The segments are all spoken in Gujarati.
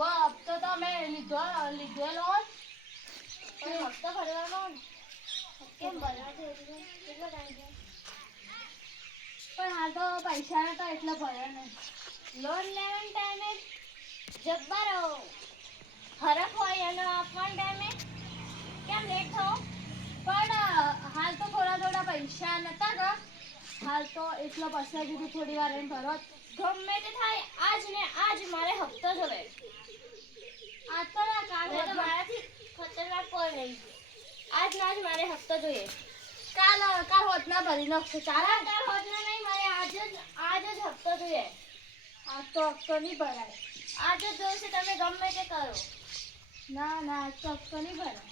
હપ્તો તો મેં લીધેલો હપ્તો ભરવાનો કેમ ભરવા છે કેટલો ટાઈમ પણ હાલ તો પૈસા નતા એટલે ભર્યા નહીં લોન લેવાનો ટાઈમે જબ્બર ફરક હોય અને આપવાનો ટાઈમે કેમ લેટ થયો પણ હાલ તો થોડા પૈસા નતા ગા હાલ તો એટલો પૈસા કીધું થોડી વાર એમ ભરો ગમે તે થાય આજ ને આજ મારે હપ્તો જોવે આ તો કાલ મારાથી ખતરનાક કોઈ નહીં આજ ના આજ મારે હપ્તો જોઈએ કાલ હોતના ભરી નાખશે કાલ હોતના નહીં મારે આજ જ હપ્તો જોઈએ આજ તો હપ્તો નહીં ભરાય આજ જ જોઈશે તમે ગમે તે કરો ના આજ તો હપ્તો નહીં ભરાય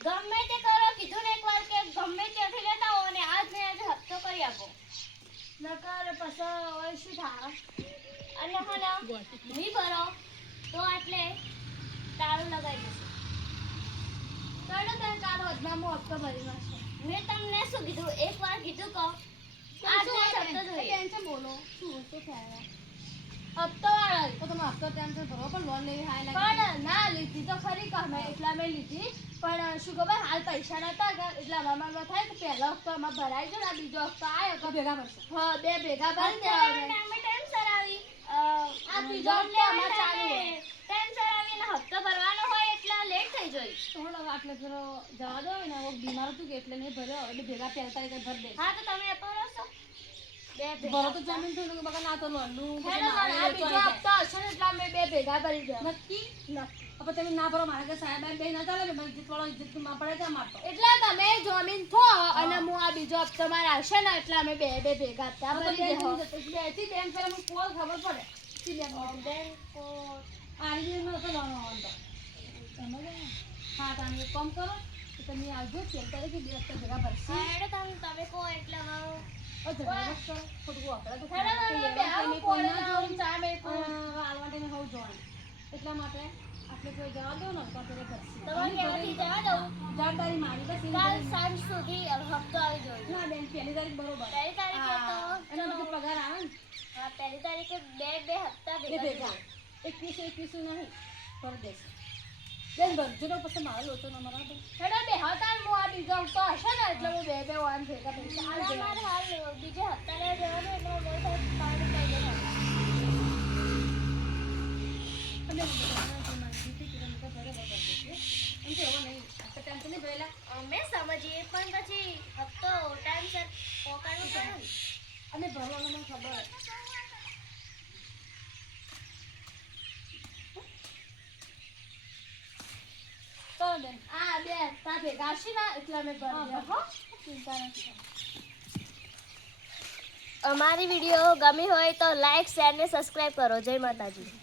ગમે તે કરો કીધું ને એકવાર કે ગમે ત્યાંથી લેતા હો અને આજ ને આજ હપ્તો કરી આપો નકર પછી શું થાય અને હા નહીં ભરો તો એટલે તાળું લગાવી દેશે કડો તને કાલ હોદમાં હું હપ્તો ભરી નાખશે મેં તમને શું કીધું એકવાર કીધું કહો આજ ને આજ હપ્તો જોઈએ ટેન્શન બોલો શું થાય હપ્તો વાળા તો તમે હપ્તો ટેન્શન ભરો પણ લોન લેવી હાય લાગે પણ ના લીધી તો ખરી કહમે એટલા મેં લીધી પણ શું ખબર હાલ પૈસા નતા એટલે અમારમાં થાય કે પહેલો હપ્તો અમાર ભરાઈ ગયો ને બીજો હપ્તો આવ્યો તો ભેગા ભરશે હા બે ભેગા ભરી દેવાના ટાઈમ સર આવી આ બીજો હપ્તો અમાર ચાલુ હોય ટાઈમ સર આવીને હપ્તો ભરવાનો હોય એટલે લેટ થઈ જાય થોડો આટલે ફેરો જવા દો ને ઓ બીમાર હતું કે એટલે નહીં ભર્યો એટલે ભેગા પહેલતા એક ભર દે હા તો તમે અપારો છો ભરો તો જમીન થોડું બગા ના તો લોનનું બીજો હપ્તો હશે ને એટલે અમે બે ભેગા ભરી દે નક્કી હવે તમે ના ભરો મારે કે સાહેબ બે ના ચાલે ને ઇજ્જત વાળો ઇજ્જત માં પડે છે મારતો એટલે તમે જમીન થો અને હું આ બીજો હપ્તો માર આવશે ને એટલે અમે બે ભેગા હતા ભરી દે બેથી બેન ફેર હું કોલ ખબર પડે સી બેન કો આરી નો તો લોન આવતો સમજ હા તમે કામ કરો તો તમે આવજો ચેક કરે કે બે હપ્તા ભેગા ભરશે હા એટલે તમે કો એટલે ઓ જરા કરો થોડું વાપરા તો તમે કોઈ ના જોઈ ચા મે આલવાટે ને હોવ જોણ એટલા માટે આપણે કોઈ જવા દો ને તો પેલે ભરશે તમારે કેવાથી જવા દો જવાબદારી મારી બસ કાલ સાંજ સુધી હપ્તો આવી જોઈએ ના બેન પહેલી તારીખ બરોબર પહેલી તારીખે તો એનો બધો પગાર આવે ને હા પહેલી તારીખે બે હપ્તા ભેગા 21 નહીં પર દેશે બેન ભરજો તો પછી મારો લોચો ન મરા દે હેડો બે હતાર મો આ બીજો હપ્તો હશે ને એટલે હું બે વાન ભેગા પૈસા આ માર હાલ બીજે હપ્તા લે દેવાનો એટલે બહુ પાણી પડી જાય અને અમે સમજીએ પણ પછી હપ્તો ટાઈમસર પહોંચાડવો પડે અને ભરવાનું મને ખબર તો બેન આ બે તા ભેગા આવશે ને એટલે અમે ભરી હો ચિંતા નથી અમારી વિડીયો ગમી હોય તો લાઈક શેર ને સબસ્ક્રાઇબ કરો જય માતાજી